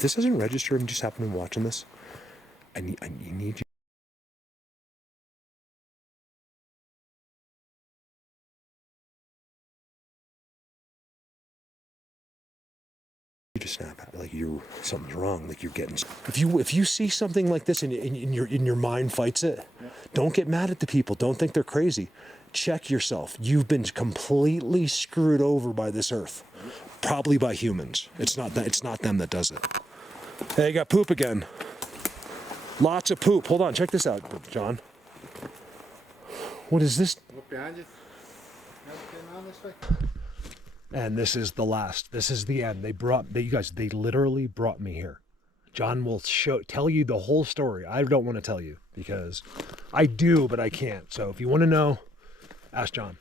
if this doesn't register and you just happen to be watching this, I need you. To snap at, like something's wrong, like you're getting. If you see something like this and your mind fights it, don't get mad at the people. Don't think they're crazy. Check yourself. You've been completely screwed over by this earth, probably by humans. It's not them that does it. Hey, you got poop again. Lots of poop. Hold on, check this out, John. What is this? Look behind you. And this is the last. This is the end. They literally brought me here. John will tell you the whole story. I don't want to tell you because I do, but I can't. So if you want to know, ask John.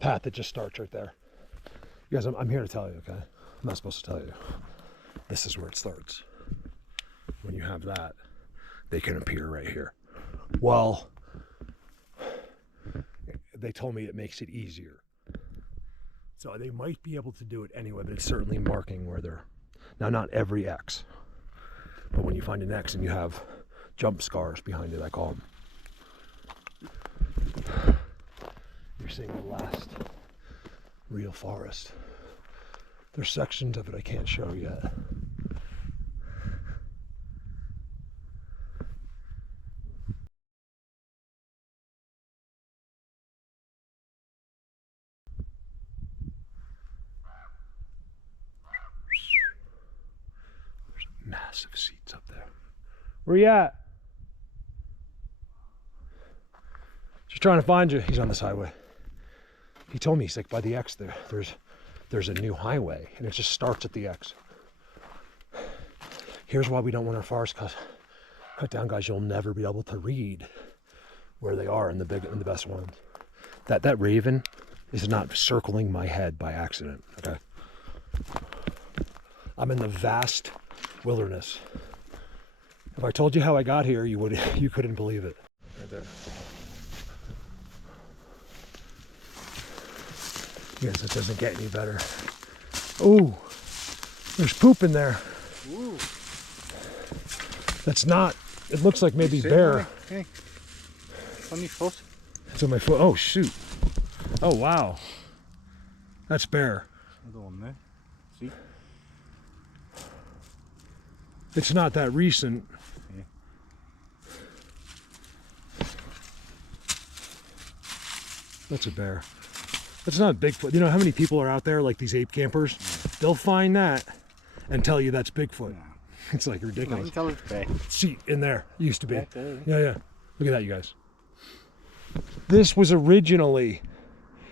Path that just starts right there. You guys, I'm here to tell you, okay? I'm not supposed to tell you. This is where it starts. When you have that, they can appear right here. Well, they told me it makes it easier. So they might be able to do it anyway, but it's certainly marking where they're. Now, not every X, but when you find an X and you have jump scars behind it, I call them. You're seeing the last real forest. There's sections of it I can't show yet. There's massive seats up there. Where you at? Just trying to find you. He's on this highway. He told me, he's like, by the X there's a new highway and it just starts at the X. Here's why we don't want our forests cut down, guys. You'll never be able to read where they are in the best ones. That raven is not circling my head by accident, okay? I'm in the vast wilderness. If I told you how I got here, you couldn't believe it. Right there. Yes, it doesn't get any better. Ooh, there's poop in there. Ooh. That's not, it looks like maybe bear. Hey. On your foot. It's on my foot. Oh, shoot. Oh, wow. That's bear. Another one there. See? It's not that recent. Yeah. That's a bear. That's not Bigfoot. You know how many people are out there, like these ape campers? They'll find that and tell you that's Bigfoot. Yeah. It's like ridiculous. No, you tell it's bear. See, in there. Used to be. There. Yeah. Look at that, you guys. This was originally...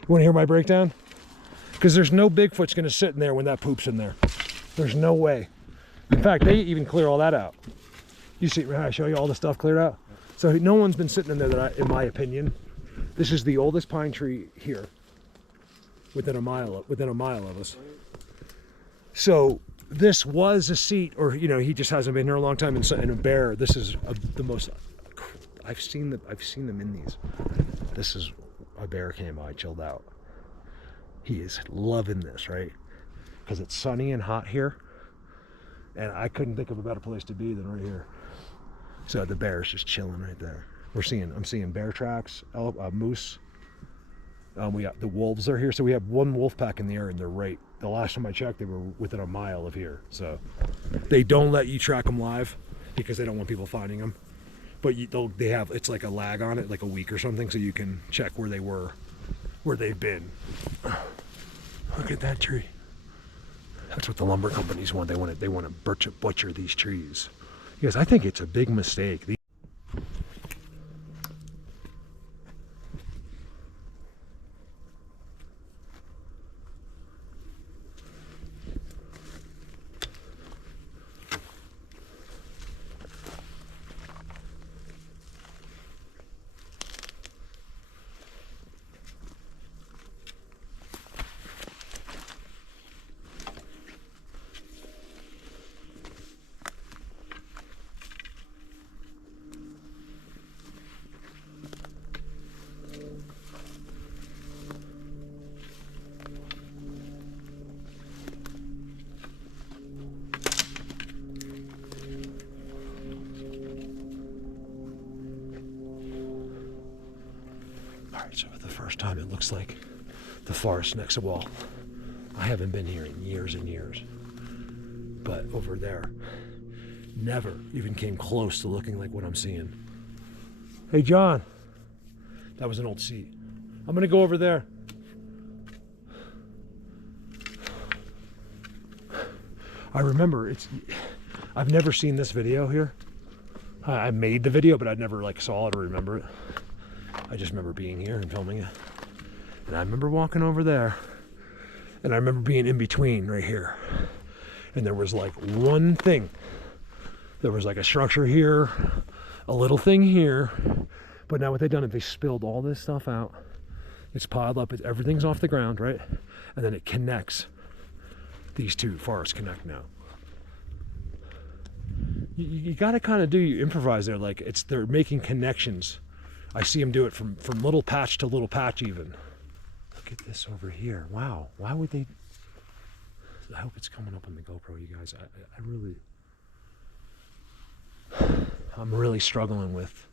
You want to hear my breakdown? Because there's no Bigfoot's going to sit in there when that poop's in there. There's no way. In fact, they even clear all that out. You see, I show you all the stuff cleared out. So no one's been sitting in there in my opinion. This is the oldest pine tree here. Within a mile of us. So this was a seat, or he just hasn't been here a long time. And a bear. This is the most. I've seen them in these. This is a bear came by, chilled out. He is loving this, right? Because it's sunny and hot here, and I couldn't think of a better place to be than right here. So the bear is just chilling right there. I'm seeing bear tracks, moose. We got the wolves are here, so we have one wolf pack in the area, and they're right. The last time I checked, they were within a mile of here. So they don't let you track them live because they don't want people finding them. But they have, it's like a lag on it, like a week or something, so you can check where they were, where they've been. Look at that tree. That's what the lumber companies want. They want to butcher these trees. Because I think it's a big mistake. So for the first time, it looks like the forest next to wall. I haven't been here in years and years, but over there, never even came close to looking like what I'm seeing. Hey, John, that was an old seat. I'm gonna go over there. I remember I've never seen this video here. I made the video, but I never like saw it or remember it. I just remember being here and filming it. And I remember walking over there. And I remember being in between right here. And there was like one thing. There was like a structure here, a little thing here. But now what they've done is they spilled all this stuff out. It's piled up, everything's off the ground, right? And then it connects. These two forests connect now. You gotta kind of improvise there. Like they're making connections. I see them do it from little patch to little patch even. Look at this over here. Wow. Why would they? I hope it's coming up on the GoPro, you guys. I'm really struggling with.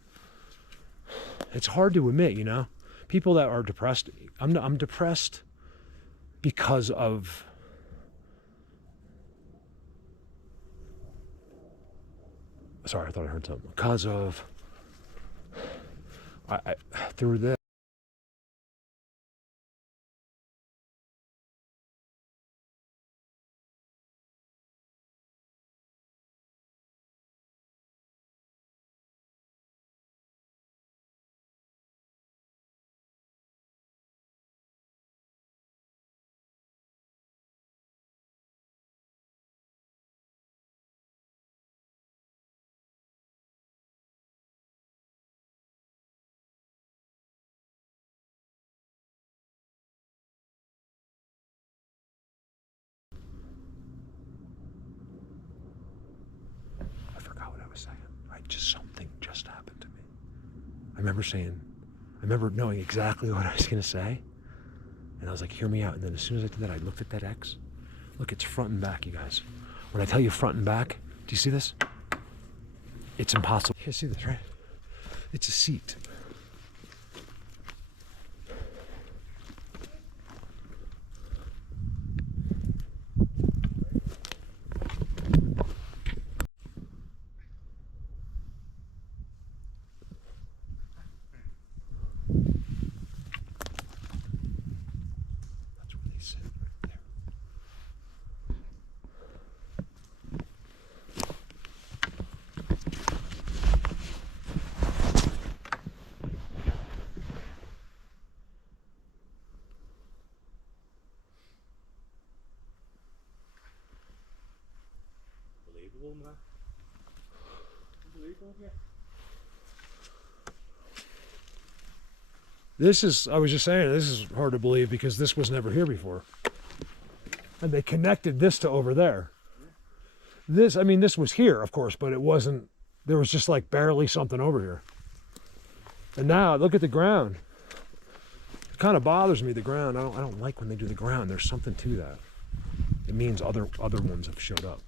It's hard to admit, you know? People that are depressed. I'm depressed because of. Sorry, I thought I heard something. Because of. Through this. Something just happened to me. I remember knowing exactly what I was going to say. And I was like, hear me out. And then as soon as I did that, I looked at that X. Look, it's front and back, you guys. When I tell you front and back, do you see this? It's impossible. You see this, right? It's a seat. I was just saying, this is hard to believe because this was never here before. And they connected this to over there. This was here, of course, but it wasn't, there was just like barely something over here. And now, look at the ground. It kind of bothers me, the ground. I don't like when they do the ground. There's something to that. It means other ones have showed up.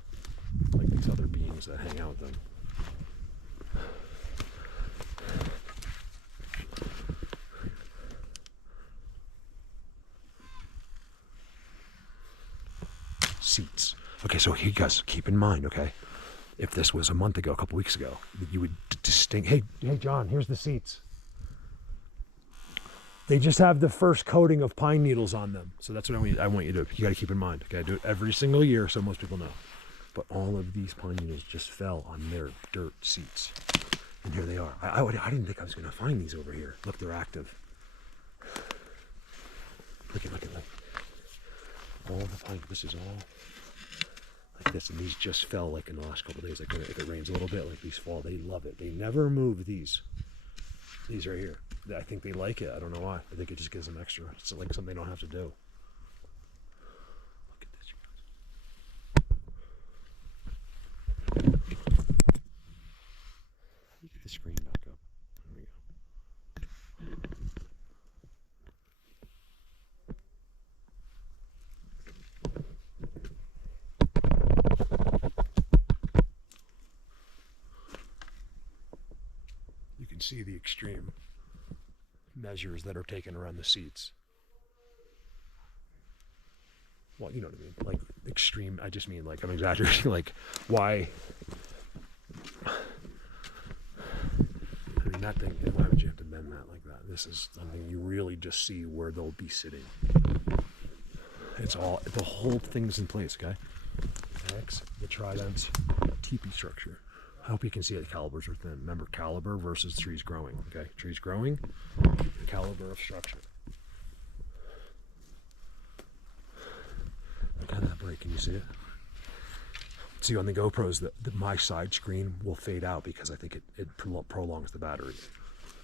Like these other beings that hang out with them. Seats. Okay, so you guys keep in mind, okay, if this was a month ago, a couple weeks ago, you would distinct. Hey, John, here's the seats. They just have the first coating of pine needles on them. So that's what I want you to, you got to keep in mind. Okay, I do it every single year, so most people know. But all of these pine needles just fell on their dirt seats. And here they are. I didn't think I was going to find these over here. Look, they're active. Look. All the pine, this is all like this. And these just fell like in the last couple of days. Like if it rains a little bit, like these fall. They love it. They never move these. These right here. I think they like it. I don't know why. I think it just gives them extra. It's like something they don't have to do. Look at this, you guys. Get the screen back up. There we go. You can see the extreme measures that are taken around the seats. Well, you know what I mean, like extreme. I just mean like I'm exaggerating. Like why? I mean that thing. Why would you have to bend that like that? This is something you really just see where they'll be sitting. It's all, the whole thing's in place. Okay. X, the trident, teepee structure. I hope you can see it. The calibers are thin. Remember, caliber versus trees growing. Okay, trees growing, caliber of structure. Look at that break. Can you see it? See on the GoPros, my side screen will fade out because I think it prolongs the battery.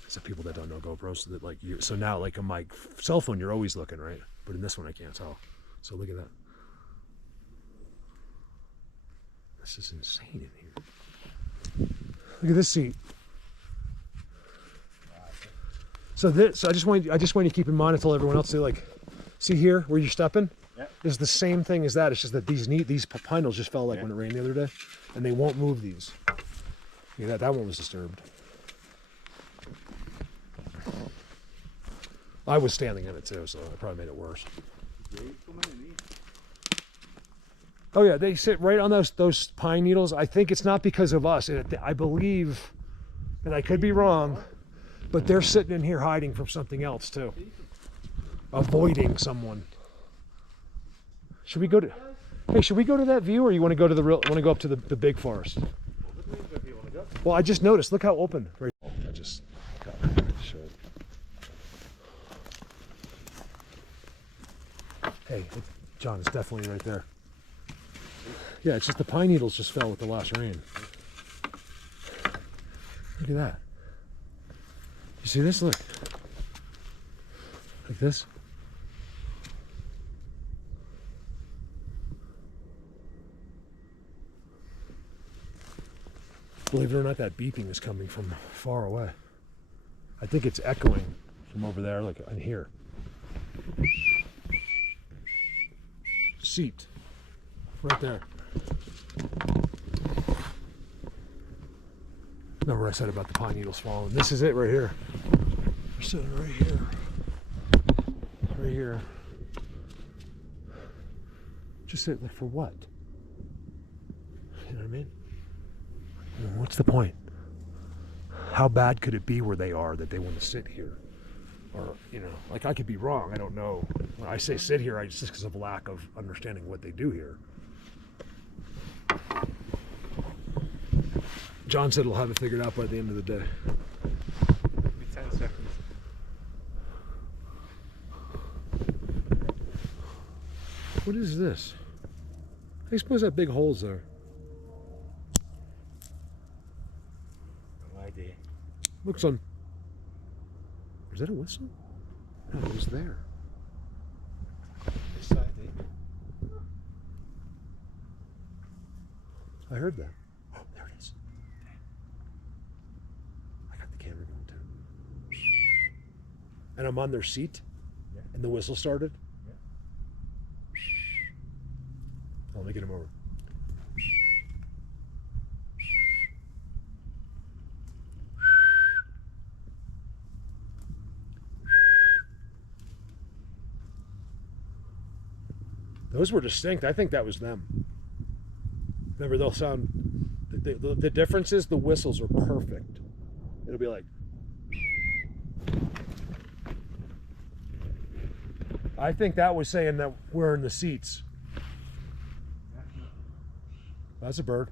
So people that don't know GoPros, so that like you, so now like on my cell phone, you're always looking, right? But in this one, I can't tell. So look at that. This is insane in here. Look at this seat. So I just want you to keep in mind, and tell everyone else to like, see here where you're stepping. Yeah. Is the same thing as that. It's just that these pine needles just fell like when it rained the other day, and they won't move these. Yeah, that one was disturbed. I was standing in it too, so it probably made it worse. Oh yeah, they sit right on those pine needles. I think it's not because of us. I believe, and I could be wrong, but they're sitting in here hiding from something else too, avoiding someone. Should we go to? Hey, should we go to that view, or you want to go to want to go up to the big forest? Well, I just noticed. Look how open. Right. I just showed. Hey, John, it's definitely right there. Yeah, it's just the pine needles just fell with the last rain. Look at that. You see this? Look. Like this. Believe it or not, that beeping is coming from far away. I think it's echoing from over there, like in here. Seat. Right there. Remember what I said about the pine needles falling? This is it right here. We're sitting right here. Right here. Just sit like for what? You know what I mean? What's the point? How bad could it be where they are that they want to sit here? Or, you know, like I could be wrong. I don't know. When I say sit here, it's just because of lack of understanding what they do here. John said he'll have it figured out by the end of the day. Maybe 10 seconds. What is this? I suppose that big hole's there. No idea. Looks on. Was that a whistle? No, it was there. This side, eh? I heard that. Oh, there it is. I got the camera going too. And I'm on their seat, and the whistle started. Oh, let me get him over. Those were distinct. I think that was them. Remember, they'll sound. The difference is the whistles are perfect. It'll be like. I think that was saying that we're in the seats. That's a bird.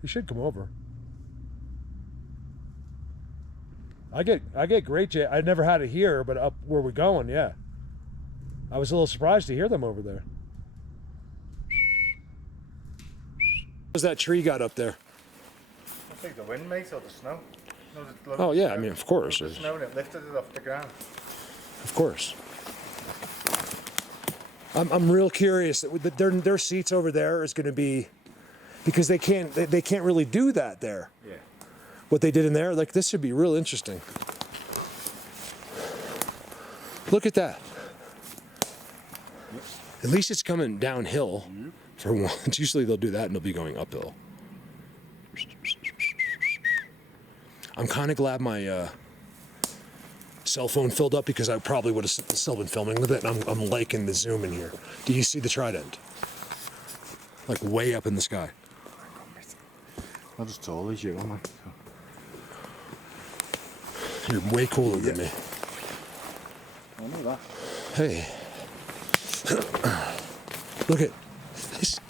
He should come over. I get great jay. I never had it here, but up where we're going, yeah. I was a little surprised to hear them over there. What's that tree got up there? I think the wind, mate, or the snow. No, Oh yeah, I mean of course. The snow and it lifted it off the ground. Of course. I'm real curious that their seats over there is going to be, because they can't really do that there. Yeah. What they did in there, like this should be real interesting. Look at that. At least it's coming downhill for once. Usually they'll do that and they'll be going uphill. I'm kind of glad my cell phone filled up, because I probably would have still been filming with it. And I'm liking the zoom in here. Do you see the trident? Like way up in the sky. Not as tall as you, am I? You're way cooler than me. I know that. Hey. Look at this.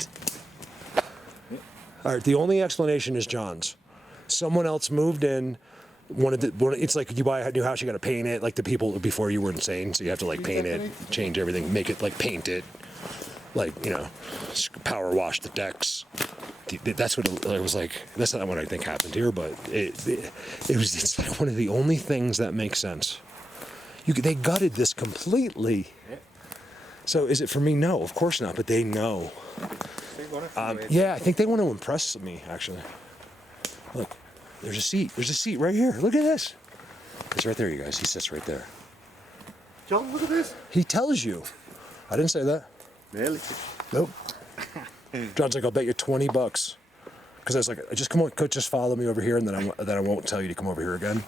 All right, the only explanation is John's. Someone else moved in. It's like you buy a new house, you got to paint it. Like the people before you were insane, so you have to like paint it, change everything, make it like paint it, like power wash the decks. That's what it was like. That's not what I think happened here, but it's like one of the only things that makes sense. They gutted this completely. So is it for me? No, of course not. But they know. Yeah, I think they want to impress me. Actually, look, there's a seat. There's a seat right here. Look at this. It's right there, you guys. He sits right there. John, look at this. He tells you. I didn't say that. Really? Nope. John's like, I'll bet you $20. Because I was like, just come on, coach, just follow me over here, and then I won't tell you to come over here again.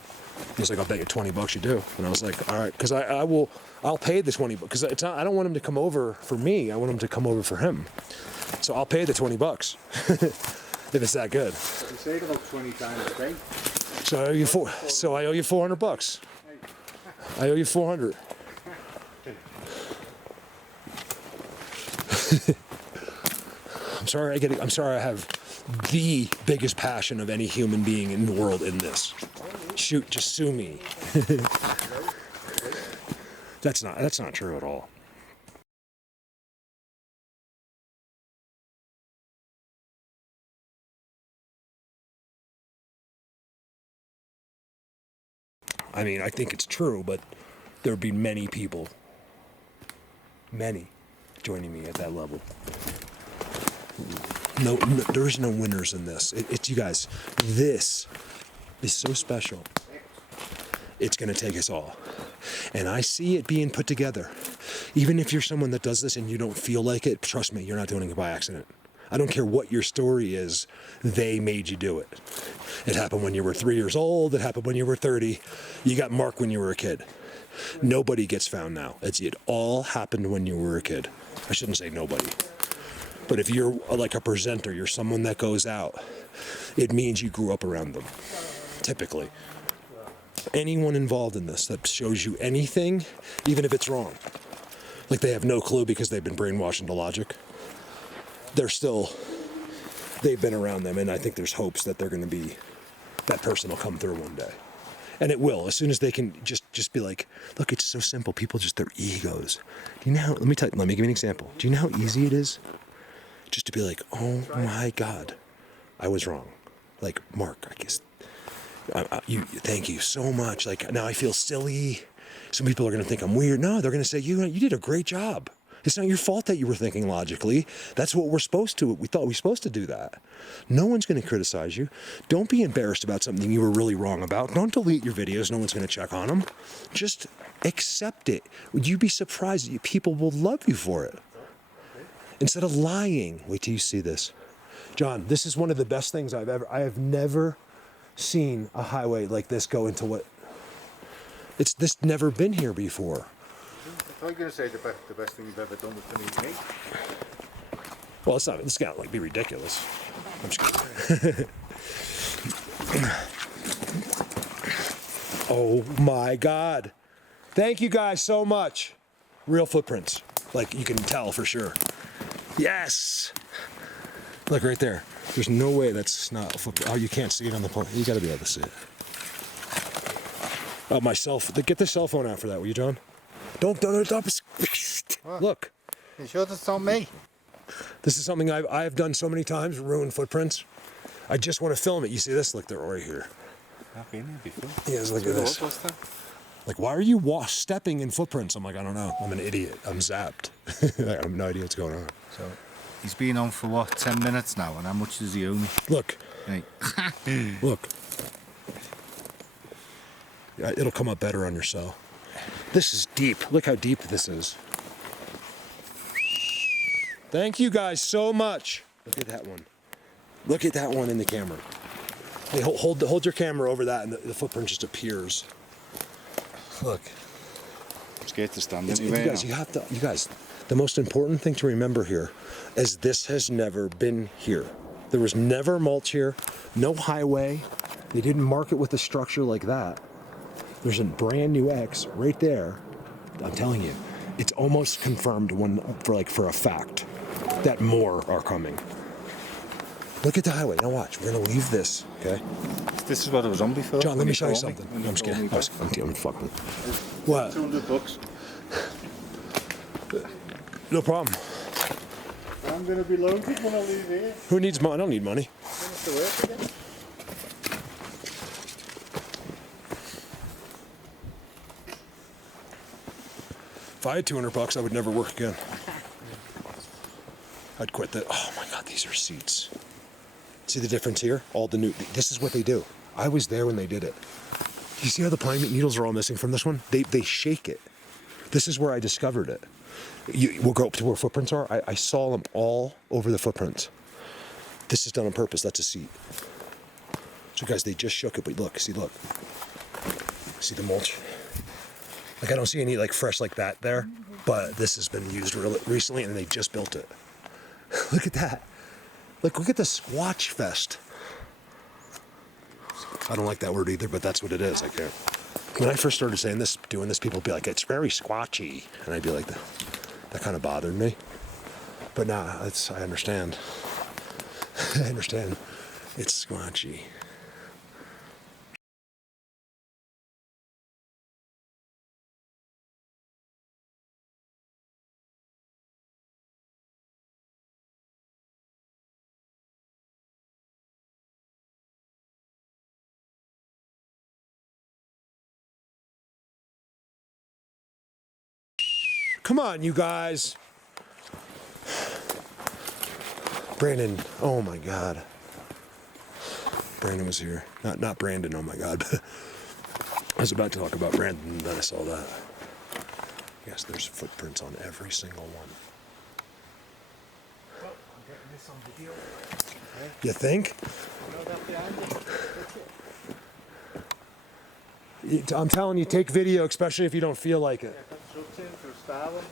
He's like, I'll bet you $20 you do. And I was like, all right, because I'll pay the $20, because I don't want him to come over for me. I want him to come over for him. So I'll pay the $20 if it's that good. You say it about 20 times a day. So I owe you $400. I owe you 400. I'm sorry I have the biggest passion of any human being in the world in this. Shoot, just sue me. That's not true at all. I mean, I think it's true, but there would be many people, joining me at that level. No, there is no winners in this. It's you guys. This is so special. It's going to take us all. And I see it being put together. Even if you're someone that does this and you don't feel like it, trust me, you're not doing it by accident. I don't care what your story is, they made you do it. It happened when you were 3 years old, it happened when you were 30, you got marked when you were a kid. Nobody gets found now. It all happened when you were a kid. I shouldn't say nobody. But if you're like a presenter, you're someone that goes out, it means you grew up around them, typically. Anyone involved in this that shows you anything, even if it's wrong, like they have no clue because they've been brainwashed into logic, they've been around them, and I think there's hopes that that person will come through one day. And it will, as soon as they can just be like, look, it's so simple. People their egos. Do you know let me give you an example. Do you know how easy it is just to be like, oh my God, I was wrong. Like, Mark, I guess, thank you so much. Like, now I feel silly. Some people are going to think I'm weird. No, they're going to say, you did a great job. It's not your fault that you were thinking logically. That's what we're supposed to. We thought we were supposed to do that. No one's going to criticize you. Don't be embarrassed about something you were really wrong about. Don't delete your videos. No one's going to check on them. Just accept it. Would you be surprised that people will love you for it? Instead of lying. Wait till you see this. John, this is one of the best things I have never seen a highway like this go into what... This never been here before. I was going to say the best thing you've ever done was to meet me. Well, it's got to be ridiculous. I'm just kidding. Oh my God. Thank you guys so much. Real footprints. Like you can tell for sure. Yes. Look right there. There's no way that's not a footprint. Oh, you can't see it on the phone. You gotta be able to see it. Oh, my cell phone. Get the cell phone out for that, will you, John? Don't. Look. You sure that's not me? This is something I've done so many times, ruin footprints. I just want to film it. You see this? Look, they're right here. I've been here before. Yes, look at this. Like, why are you stepping in footprints? I'm like, I don't know. I'm an idiot. I'm zapped. I have no idea what's going on. So, he's been on for what, 10 minutes now, and how much does he owe me? Look. Hey. Look. Yeah, it'll come up better on your cell. This is deep. Look how deep this is. Thank you guys so much. Look at that one. Look at that one in the camera. Hey, hold your camera over that, and the footprint just appears. Look. I'm scared to stand You guys, the most important thing to remember here is this has never been here. There was never mulch here, no highway. They didn't mark it with a structure like that. There's a brand new X right there. I'm telling you, it's almost confirmed for a fact that more are coming. Look at the highway. Now watch. We're gonna leave this. Okay. This is what it was on before. John, let me show you something. I'm just kidding. I'm fucking. What? $200. No problem. I'm gonna be loaded when I leave here. Who needs money? I don't need money. I'm gonna have to work again. If I had $200, I would never work again. I'd quit that. Oh my God, these are seats. See the difference here? This is what they do. I was there when they did it. You see how the pine needles are all missing from this one? They shake it. This is where I discovered it. We'll go up to where footprints are. I saw them all over the footprints. This is done on purpose. That's a seat. So guys, they just shook it, but look. See the mulch? Like I don't see any like fresh like that there, but this has been used recently and they just built it. Look at that. Look at the Squatch fest. I don't like that word either, but that's what it is. I can't. When I first started doing this, people would be like, it's very squatchy. And I'd be like, that kind of bothered me. But nah, I understand. I understand. It's squatchy. Come on, you guys. Brandon, oh my God. Brandon was here. Not Brandon, oh my God. I was about to talk about Brandon and then I saw that. Yes, there's footprints on every single one. Well, I'm getting this on video. You think? I'm telling you, take video, especially if you don't feel like it.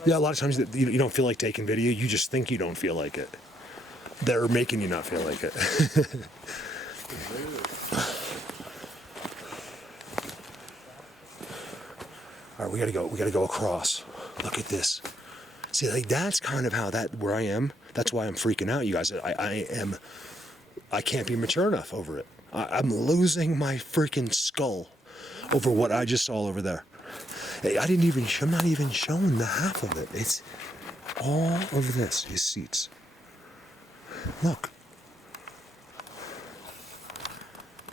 Yeah, a lot of times you don't feel like taking video. You just think you don't feel like it. They're making you not feel like it. All right, we gotta go. We gotta go across. Look at this. See, like that's kind of how where I am. That's why I'm freaking out, you guys. I can't be mature enough over it. I'm losing my freaking skull over what I just saw over there. I'm not even showing the half of it. It's all over this, his seats. Look.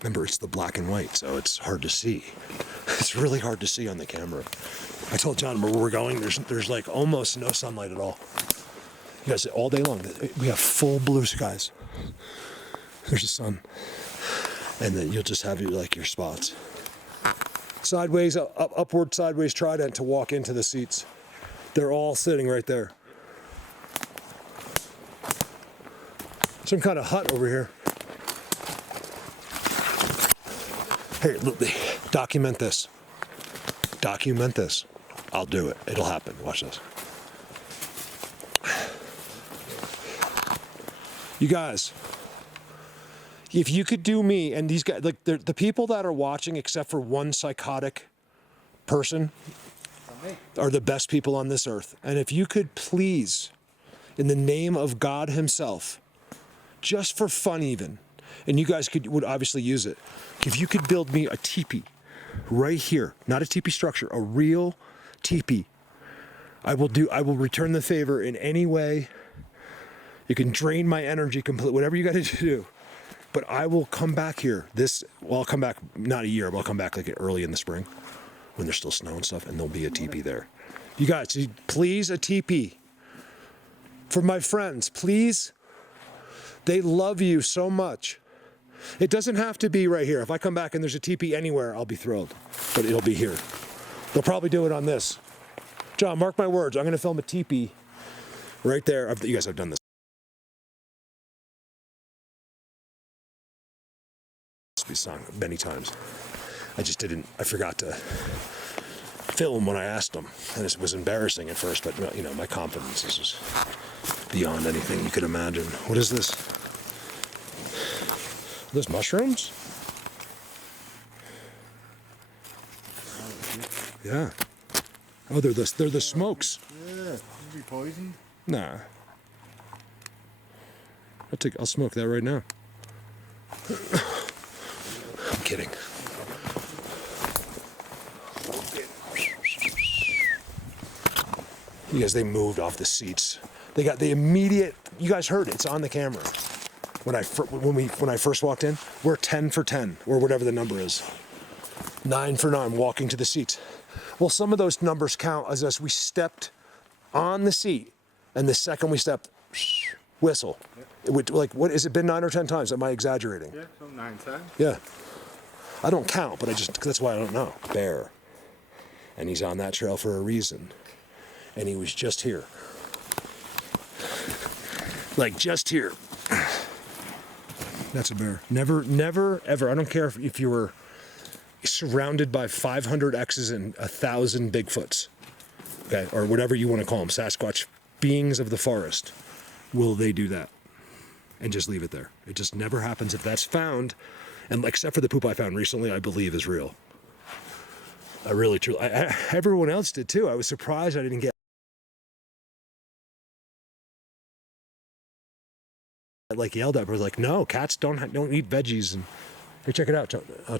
Remember, it's the black and white, so it's hard to see. It's really hard to see on the camera. I told John where we're going, there's like almost no sunlight at all. You guys, all day long, we have full blue skies. There's the sun. And then you'll just have your spots. Sideways, upward sideways trident to walk into the seats. They're all sitting right there. Some kind of hut over here. Hey, look, document this. Document this. I'll do it. It'll happen. Watch this. You guys, If you could do me and these guys, like the people that are watching, except for one psychotic person, are the best people on this earth. And if you could please, in the name of God himself, just for fun even, and you guys would obviously use it, if you could build me a teepee right here, not a teepee structure, a real teepee, I will return the favor in any way. You can drain my energy completely, whatever you got to do. But I will come back here. I'll come back, not a year, but I'll come back like early in the spring when there's still snow and stuff, and there'll be a teepee there. You guys, please, a teepee. For my friends, please. They love you so much. It doesn't have to be right here. If I come back and there's a teepee anywhere, I'll be thrilled. But it'll be here. They'll probably do it on this. John, mark my words. I'm going to film a teepee right there. You guys have done this song many times. I forgot to film when I asked them. And it was embarrassing at first, but you know, my confidence is just beyond anything you could imagine. What is this? Are those mushrooms? Yeah. Oh, they're the smokes. Yeah, you'll be poisoned. Nah. I'll smoke that right now. I'm kidding. You guys, they moved off the seats. They got the immediate. You guys heard it. It's on the camera. When I first walked in, we're 10 for 10 or whatever the number is. 9 for 9 walking to the seats. Well, some of those numbers count as us. We stepped on the seat, and the second we stepped, whistle. Yep. Like, what has it been 9 or 10 times? Am I exaggerating? Yeah, some 9 times. Yeah. I don't count, but that's why I don't know. Bear. And he's on that trail for a reason. And he was just here. Like, just here. That's a bear. Never, ever. I don't care if you were surrounded by 500 X's and 1,000 Bigfoots, okay, or whatever you want to call them, Sasquatch, beings of the forest. Will they do that? And just leave it there. It just never happens. If that's found, and except for the poop I found recently, I believe is real. I really, truly, everyone else did too. I was surprised I didn't get like yelled at. I was like, no, cats don't eat veggies. And hey, check it out,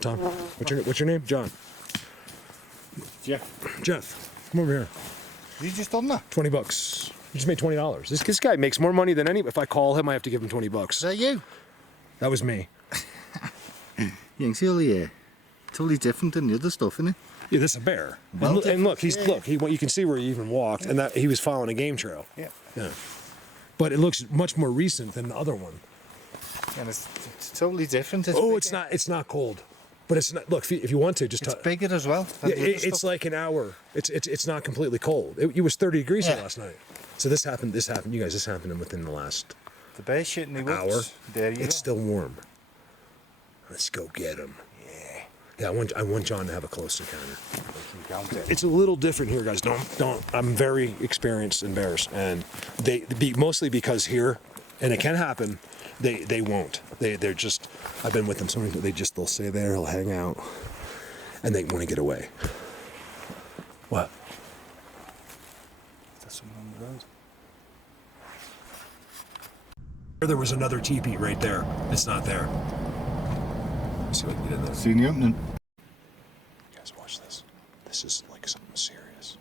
Tom. What's your name? John. Jeff, come over here. You just done that? $20. You just made $20. This guy makes more money than any. If I call him, I have to give him $20. Is that you? That was me. You can see all the totally different than the other stuff, isn't it? Yeah, this is a bear. Well, and look, you can see where he even walked, and that he was following a game trail. Yeah. Yeah. But it looks much more recent than the other one. And it's totally different. It's not cold, but it's not. Look, if you want to, just it's bigger as well. Yeah, it's like an hour. It's not completely cold. It was 30 degrees here last night. So this happened. You guys, this happened within the last the bear shit in the woods. Hour. There you go. It's still warm. Let's go get him. Yeah, I want John to have a close encounter. It's a little different here, guys. Don't. I'm very experienced in bears, and mostly because here, and it can happen. They won't. They're just. I've been with them so many. They'll stay there. They'll hang out, and they want to get away. What? That's someone on the road. There was another teepee right there. It's not there. Let's see what we can get in there. Seen the opening. Guys, watch this. This is like something serious.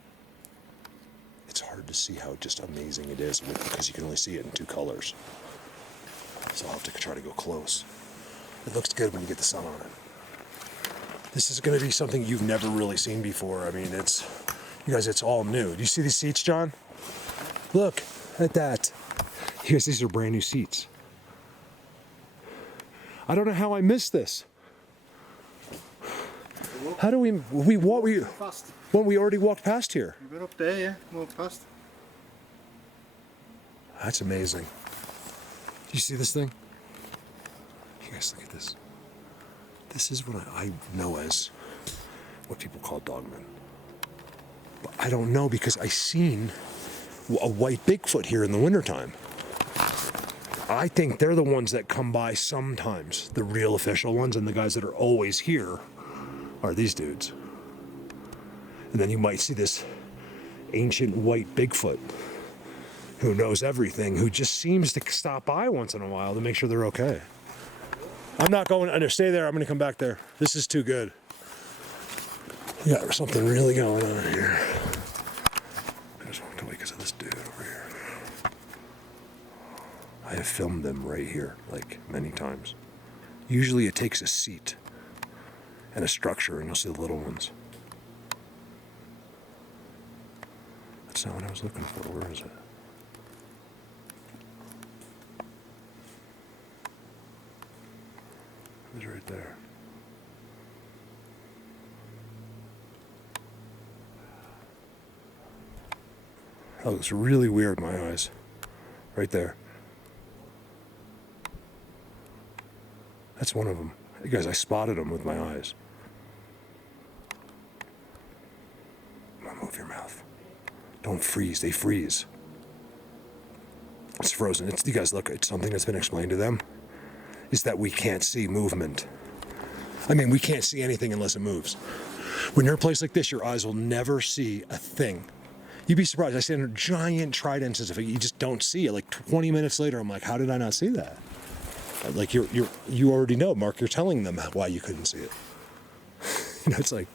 It's hard to see how just amazing it is because you can only see it in 2 colors. So I'll have to try to go close. It looks good when you get the sun on it. This is going to be something you've never really seen before. I mean, you guys, it's all new. Do you see these seats, John? Look at that. These are brand new seats. I don't know how I missed this. How do when we already walked past here? You were up there, yeah, walked past. That's amazing. Do you see this thing? You guys look at this. This is what I know as what people call dogmen. But I don't know because I seen a white Bigfoot here in the wintertime. I think they're the ones that come by sometimes, the real official ones, and the guys that are always here are these dudes. And then you might see this ancient white Bigfoot who knows everything, who just seems to stop by once in a while to make sure they're okay. I'm not going under. Stay there. I'm going to come back there. This is too good. Yeah, there's something really going on here. I just walked away because of this dude over here. I have filmed them right here, like many times. Usually it takes a seat and a structure, and you'll see the little ones. That's not what I was looking for. Where is it? It was right there. That looks really weird in my eyes. Right there. That's one of them. You guys, I spotted them with my eyes. Now move your mouth. Don't freeze. They freeze. It's frozen. You guys, look, it's something that's been explained to them, is that we can't see movement. I mean, we can't see anything unless it moves. When you're in a place like this, your eyes will never see a thing. You'd be surprised. I stand under giant tridents as if you just don't see it. Like 20 minutes later, I'm like, how did I not see that? Like you already know, Mark. You're telling them why you couldn't see it. You know, it's like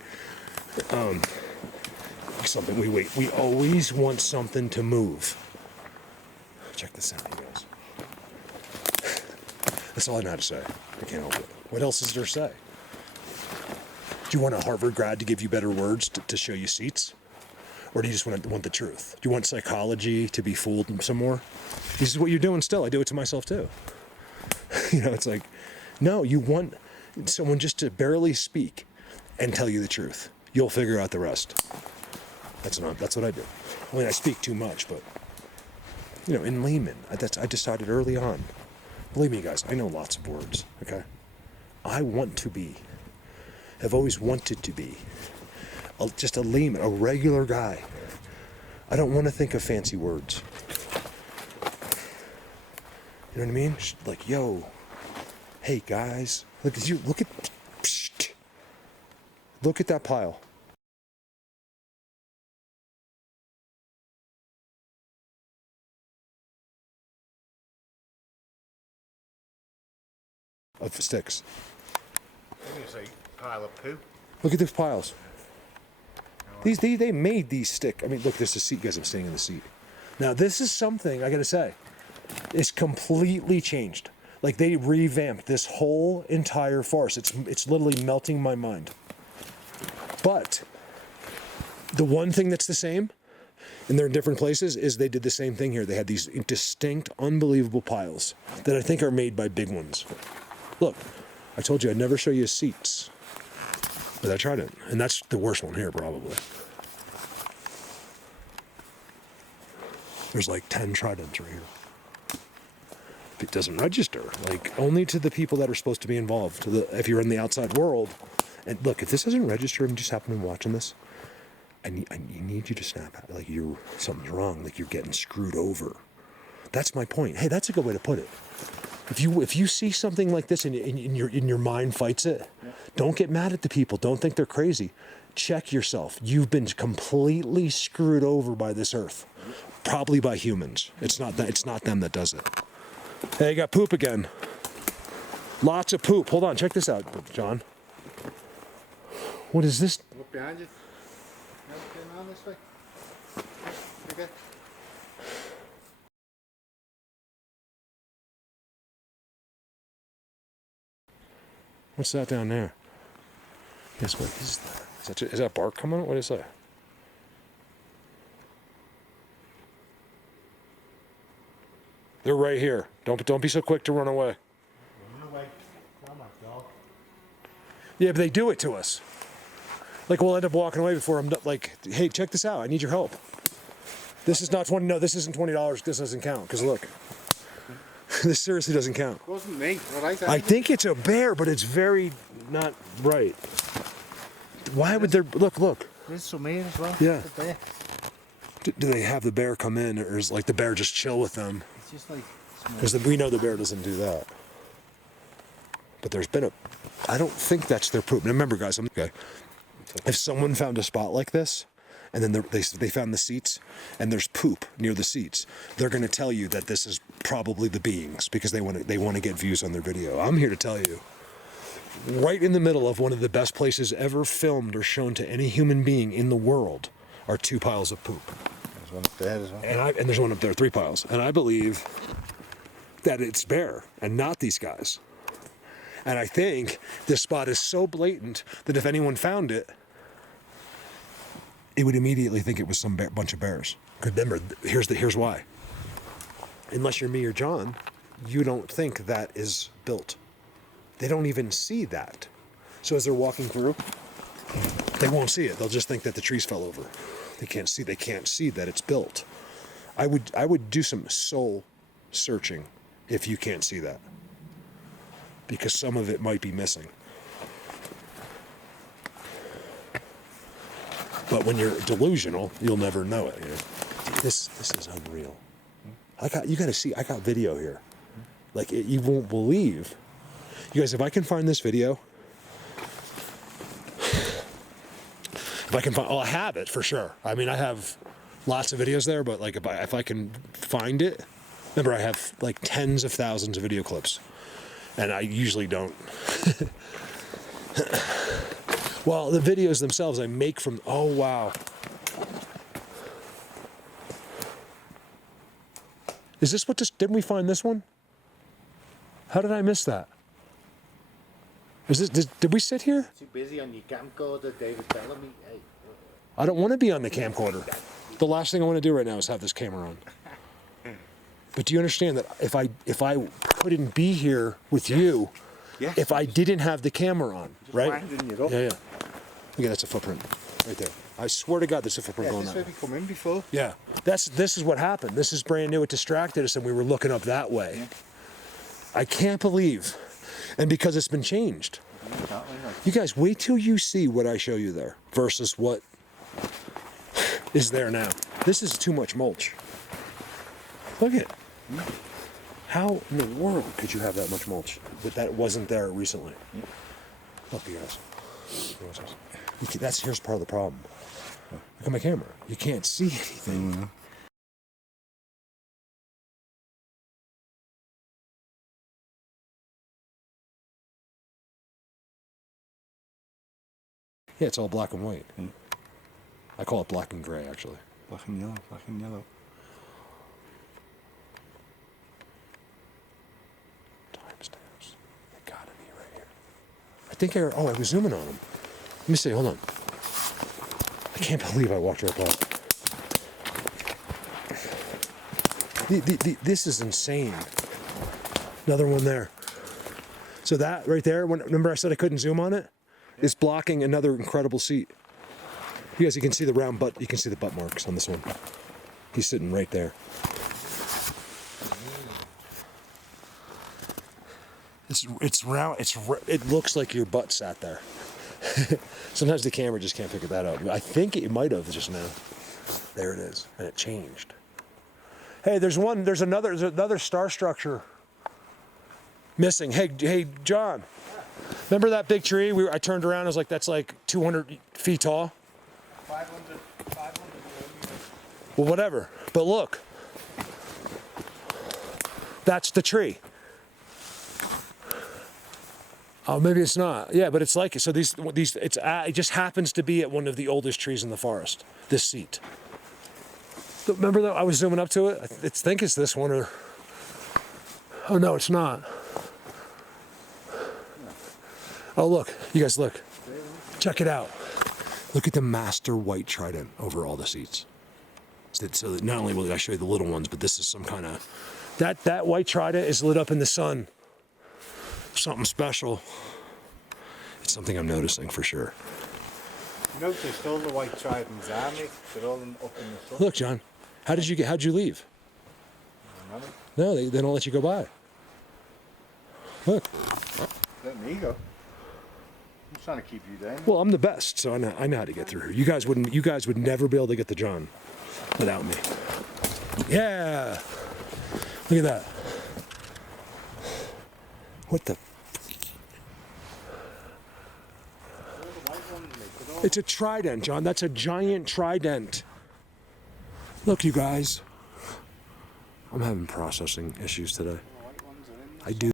something. We always want something to move. Check this out, you guys. That's all I know how to say. I can't help it. What else is there to say? Do you want a Harvard grad to give you better words to show you seats? Or do you just want the truth? Do you want psychology to be fooled some more? This is what you're doing still. I do it to myself too. You know, it's like, no, you want someone just to barely speak and tell you the truth. You'll figure out the rest. That's what I do. I mean, I speak too much, but, you know, in layman, I decided early on. Believe me, guys, I know lots of words, okay? I want to be, have always wanted to be, just a layman, a regular guy. I don't want to think of fancy words. You know what I mean? Like, yo, hey guys, look at you, look at that pile. Of sticks. Pile of poo. Look at these piles. They made these stick. I mean, look, there's the seat, guys. I'm staying in the seat. Now, this is something I gotta say. It's completely changed. Like they revamped this whole entire farce. It's literally melting my mind. But the one thing that's the same, and they're in different places, is they did the same thing here. They had these distinct, unbelievable piles that I think are made by big ones. Look, I told you I'd never show you seats, but I tried it, and that's the worst one here probably. There's like 10 tridents right here. It doesn't register, like only to the people that are supposed to be involved. If you're in the outside world, and look, if this doesn't register and you just happen to be watching this, I need you to snap out, like something's wrong, like you're getting screwed over. That's my point. Hey, that's a good way to put it. If you see something like this and your mind fights it, don't get mad at the people. Don't think they're crazy. Check yourself. You've been completely screwed over by this earth, probably by humans. It's not them that does it. Hey, you got poop again. Lots of poop. Hold on, check this out, John. What is this? Look behind you. Come on this way. Okay. What's that down there? Guess what is that? Is that bark coming out? What is that? They're right here. Don't be so quick to run away. Run away. Oh my dog. Yeah, but they do it to us. Like we'll end up walking away before I'm like, hey, check this out. I need your help. This is not 20. No, this isn't $20. This doesn't count. Because look, this seriously doesn't count. It wasn't me. Right, I think it's a bear, but it's very not right. Why would there look? There's some here as well. Yeah. There. Do they have the bear come in, or is like the bear just chill with them? It's just like Because we know the bear doesn't do that. But there's been I don't think that's their poop. Now remember, guys, okay. If someone found a spot like this, and then they found the seats, and there's poop near the seats, they're going to tell you that this is probably the beings, because they want to get views on their video. I'm here to tell you, right in the middle of one of the best places ever filmed or shown to any human being in the world are 2 piles of poop. There's one up there as well. And there's one up there, 3 piles. And I believe that it's bear and not these guys. And I think this spot is so blatant that if anyone found it, it would immediately think it was some bunch of bears. Because remember, here's why. Unless you're me or John, you don't think that is built. They don't even see that. So as they're walking through, they won't see it. They'll just think that the trees fell over. They can't see that it's built. I would do some soul searching if you can't see that, because some of it might be missing. But when you're delusional, you'll never know it. You know? This is unreal. You got to see. I got video here. Like you won't believe. You guys, if I can find this video, I have it for sure. I mean, I have lots of videos there, but like if I can find it, remember I have like tens of thousands of video clips, and I usually don't. Well, the videos themselves I make from, oh wow. Is this what didn't we find this one? How did I miss that? Did we sit here? Too busy on your camcorder, David telling me. Hey. I don't want to be on the camcorder. The last thing I want to do right now is have this camera on. But do you understand that if I couldn't be here with you, Yeah. if I didn't have the camera on, right? Winding it up. Yeah. Look at that's a footprint right there. I swear to God, there's a footprint going This on. way we come in before. Yeah, this is what happened. This is brand new. It distracted us, and we were looking up that way. Yeah. I can't believe, and because it's been changed. You guys, wait till you see what I show you there versus what is there now. This is too much mulch. Look at it. How in the world could you have that much mulch? But that wasn't there recently. Look, you guys. Here's part of the problem. Look at my camera. You can't see anything. Mm-hmm. Yeah, it's all black and white. I call it black and gray, actually. Black and yellow, black and yellow. Timestamps. They gotta be right here. I think I was zooming on them. Let me see, hold on. I can't believe I walked right by. This is insane. Another one there. So that right there, remember I said I couldn't zoom on it? Is blocking another incredible seat. You guys, you can see the round butt, you can see the butt marks on this one. He's sitting right there. It's round, it looks like your butt sat there. Sometimes the camera just can't figure that out. I think it might have just now. There it is, and it changed. Hey, there's another star structure missing. Hey, John. Remember that big tree? I turned around. I was like, that's like 200 feet tall. 500. Well, whatever. But look, that's the tree. Oh, maybe it's not. Yeah, but it's like it. So it just happens to be at one of the oldest trees in the forest. This seat. Remember that I was zooming up to it? I think it's this one, or oh no, it's not. Oh look, you guys look. Check it out. Look at the master white trident over all the seats. So that not only will I show you the little ones, but this is some kind of that white trident is lit up in the sun. Something special. It's something I'm noticing for sure. You noticed all the white tridents are, mate. They're all up in the sun. Look, John, how'd you leave? No, they don't let you go by. Look. Let me go. I'm trying to keep you down. Well, I'm the best, so I know how to get through here. You guys would never be able to get to John without me. Yeah. Look at that. What the? It's a trident, John. That's a giant trident. Look, you guys. I'm having processing issues today. I do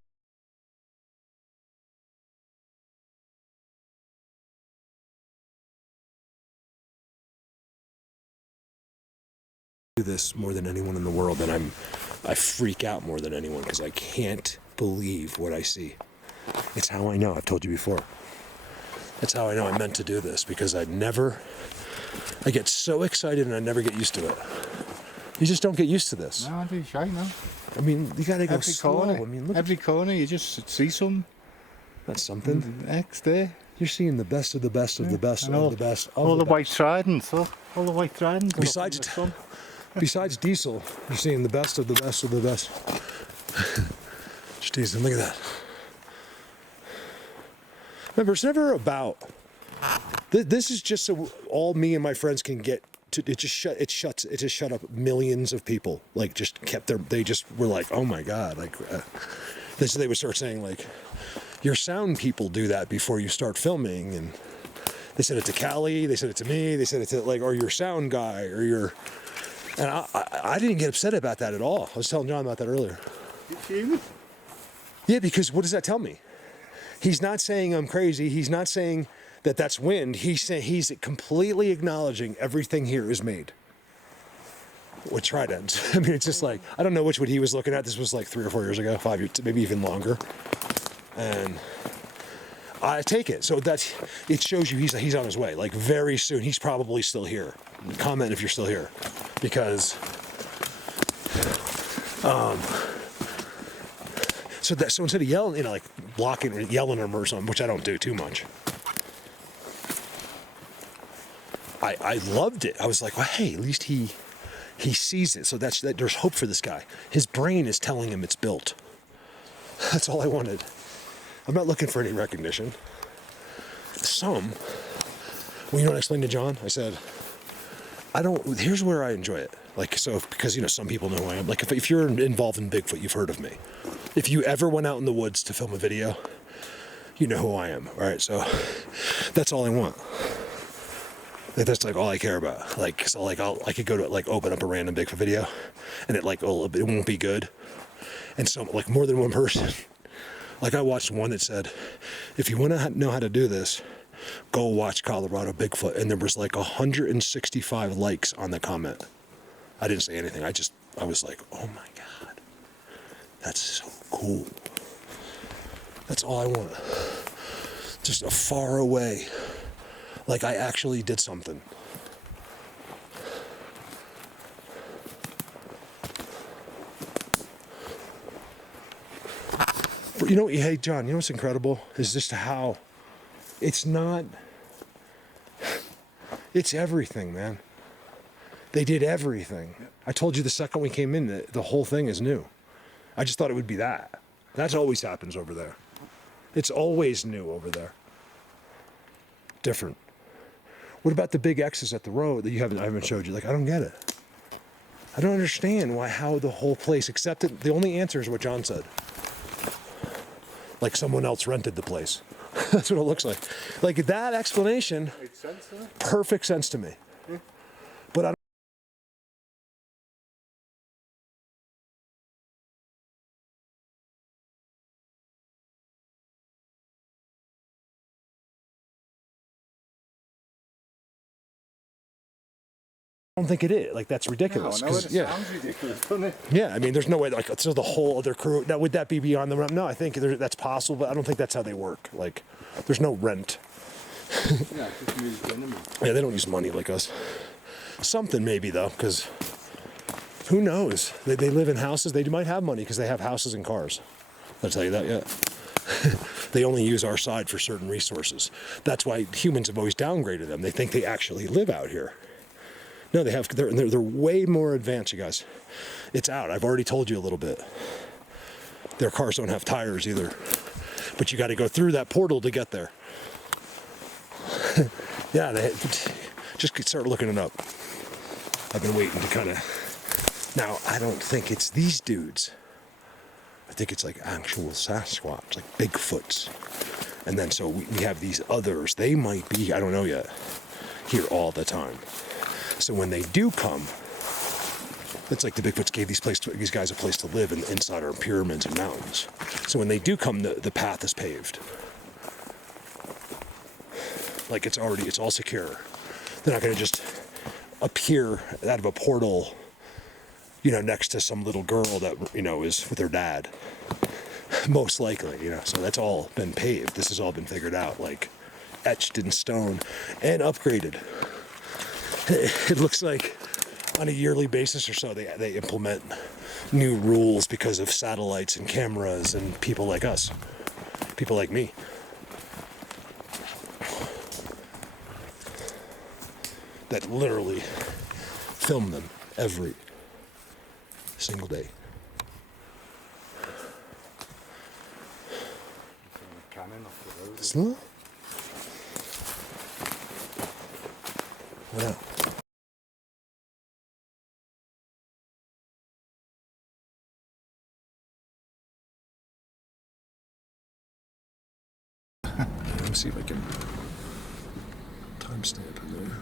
this more than anyone in the world, and I freak out more than anyone because I can't believe what I see. It's how I know. I've told you before. That's how I know I meant to do this, because I get so excited and I never get used to it. You just don't get used to this. No, I'd be shy now. I mean, you gotta go Every slow. corner, I mean, look. every corner you just see some. That's something. X there. You're seeing the best of the best of the best And of the best. Of All the best. white tridents, look. All the white tridents. are up Besides in the sun. Besides diesel, you're seeing the best of the best of the best. Just diesel, look at that. Remember, it's never about. This is just so all me and my friends can get to. It just shut up millions of people. Like, just kept their. They just were like, oh my god, like. They would start saying like, your sound people do that before you start filming, and they said it to Callie, they said it to me, they said it to like, or your sound guy, or your. And I didn't get upset about that at all. I was telling John about that earlier. You fuming? Yeah, because what does that tell me? He's not saying I'm crazy. He's not saying that that's wind. He's completely acknowledging everything here is made with tridents. I mean, it's just like, I don't know which one he was looking at. This was like 3 or 4 years ago, 5 years, maybe even longer. And I take it. So it shows you he's on his way. Like, very soon, he's probably still here. Comment if you're still here, because so instead of yelling, like blocking or yelling at him or something, which I don't do too much, I loved it. I was like, well, hey, at least he sees it. So there's hope for this guy. His brain is telling him it's built. That's all I wanted. I'm not looking for any recognition. Well, you know what I explained to John? I said, here's where I enjoy it. Like, so, because, some people know who I am. Like, if you're involved in Bigfoot, you've heard of me. If you ever went out in the woods to film a video, you know who I am. All right, so that's all I want. Like, that's like all I care about. Like, so like I could go to like open up a random Bigfoot video, and it won't be good. And so like more than one person. Like, I watched one that said, if you want to know how to do this, go watch Colorado Bigfoot. And there was like 165 likes on the comment. I didn't say anything. I was like, oh my God, that's so cool. That's all I want. Just a far away, like I actually did something. Hey John, you know what's incredible is just how it's everything, man. They did everything. I told you the second we came in that the whole thing is new. I just thought it would be that. That always happens over there. It's always new over there. Different. What about the big X's at the road that I haven't showed you? Like, I don't get it. I don't understand how the whole place, except that the only answer is what John said. Like someone else rented the place. That's what it looks like. Like, that explanation Makes sense, huh? perfect sense to me. Yeah. But I don't think it is. Like, that's ridiculous. No, it 'cause, yeah. sounds ridiculous, doesn't it? Yeah, I mean, there's no way, like, so the whole other crew, now, would that be beyond the rent? No, I think that's possible, but I don't think that's how they work. Like, there's no rent. Yeah, just use enemy. Yeah, they don't use money like us. Something maybe, though, because who knows? They live in houses. They might have money because they have houses and cars. Did I tell you that yet? They only use our side for certain resources. That's why humans have always downgraded them. They think they actually live out here. No, they're way more advanced, you guys. It's out. I've already told you a little bit. Their cars don't have tires either. But you got to go through that portal to get there. Yeah, just start looking it up. I've been waiting to kind of... Now, I don't think it's these dudes. I think it's like actual Sasquatch, like Bigfoots. And then so we have these others. They might be, I don't know yet, here all the time. So when they do come, it's like the Bigfoots gave these guys a place to live inside our pyramids and mountains. So when they do come, the path is paved. Like it's all secure. They're not going to just appear out of a portal, next to some little girl that, is with her dad. Most likely, so that's all been paved. This has all been figured out, like etched in stone and upgraded. It looks like on a yearly basis or so, they implement new rules because of satellites and cameras and people like us, people like me. That literally film them every single day. Slow? What now? Let me see if I can timestamp in there.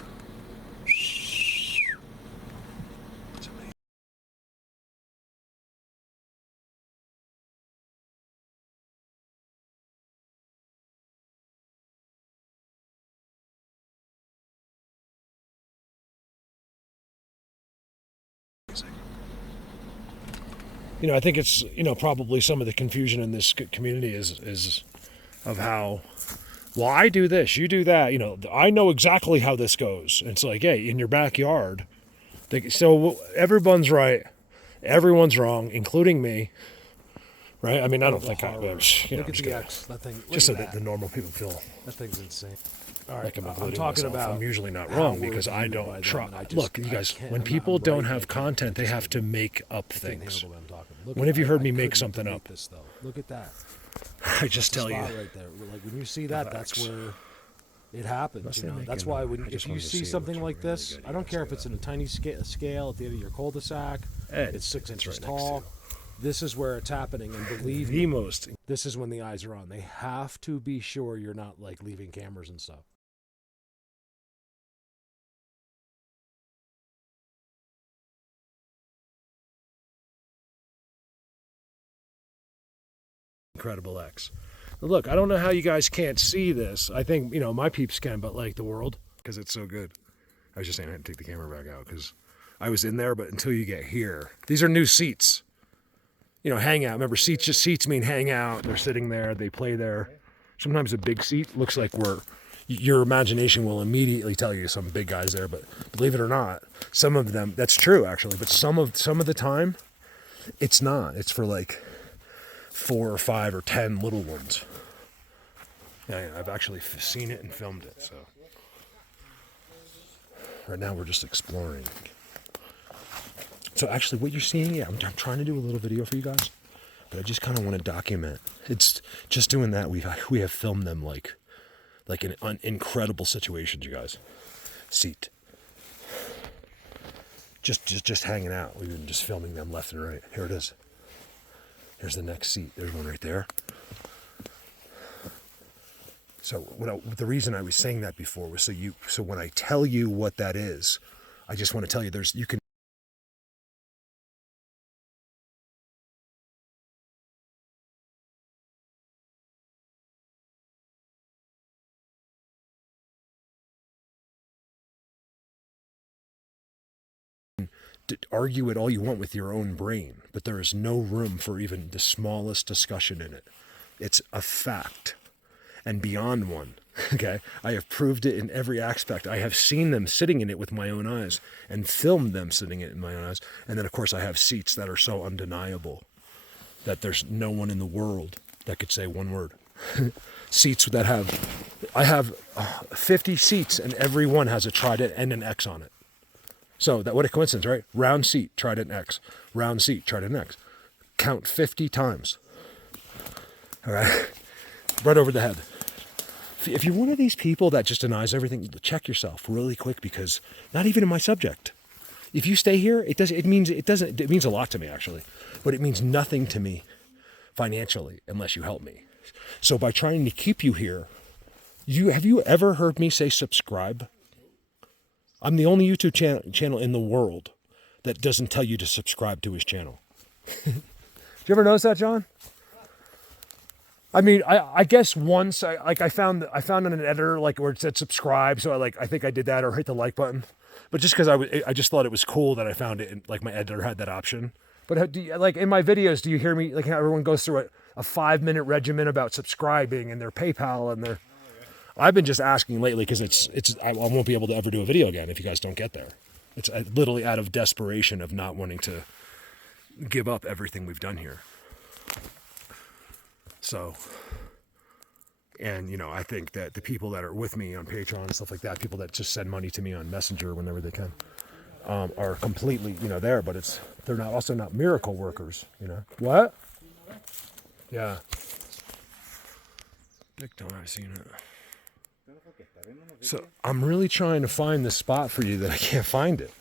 I think it's, probably some of the confusion in this community is of how, well, I do this, you do that, I know exactly how this goes. And it's like, hey, in your backyard. So everyone's right, everyone's wrong, including me. Right? I mean, I don't think I, look at the X. That thing. Just so that the normal people feel. That thing's insane. All right, Like I'm talking about. I'm usually not wrong because I don't try. Look, you guys, when people don't have content, they have to make up things. When have you heard me make something up? This, though. Look at that. I just tell you. Right there. Like when you see that, that's where it happens. That's why if you see something like this, I don't care if it's in a tiny scale at the end of your cul-de-sac. It's 6 inches tall. This is where it's happening, and believe me, this is when the eyes are on. They have to be sure you're not like leaving cameras and stuff. Incredible X. Look, I don't know how you guys can't see this. I think, my peeps can, but like the world, because it's so good. I was just saying I had to take the camera back out because I was in there, but until you get here, these are new seats. Hang out. Remember, seats mean hang out. They're sitting there. They play there. Sometimes a big seat looks like your imagination will immediately tell you some big guys there. But believe it or not, some of them, that's true actually. But some of the time, it's not. It's for like 4 or 5 or 10 little ones. Yeah, I've actually seen it and filmed it. So right now we're just exploring. So actually what you're seeing, I'm trying to do a little video for you guys, but I just kind of want to document. It's just doing that. We have filmed them like in incredible situations, you guys. Seat. Just hanging out. We've been just filming them left and right. Here it is. Here's the next seat. There's one right there. So the reason I was saying that before was so when I tell you what that is, I just want to tell you you can argue it all you want with your own brain, but there is no room for even the smallest discussion in it. It's a fact, and beyond one. Okay, I have proved it in every aspect. I have seen them sitting in it with my own eyes and filmed them sitting in it in my own eyes. And then of course I have seats that are so undeniable that there's no one in the world that could say one word. Seats that I have 50 seats and every one has a trident and an X on it. So what a coincidence, right? Round seat, trident X. Round seat, trident X. Count 50 times. All right, right over the head. If you're one of these people that just denies everything, check yourself really quick, because not even in my subject. If you stay here, it means a lot to me actually, but it means nothing to me financially unless you help me. So by trying to keep you here, have you ever heard me say subscribe? I'm the only YouTube channel in the world that doesn't tell you to subscribe to his channel. Did you ever notice that, John? I mean, I guess once I found in an editor like where it said subscribe, so I think I did that or hit the like button, but just because I just thought it was cool that I found it, and like my editor had that option. But like in my videos, do you hear me like how everyone goes through a 5-minute regimen about subscribing and their PayPal and their? I've been just asking lately because I won't be able to ever do a video again if you guys don't get there. It's literally out of desperation of not wanting to give up everything we've done here. So, and you know, I think that the people that are with me on Patreon and stuff like that, people that just send money to me on Messenger whenever they can, are completely, you know, there, but they're also not miracle workers, you know. What? Yeah. Big time, I've seen it. So I'm really trying to find this spot for you that I can't find it.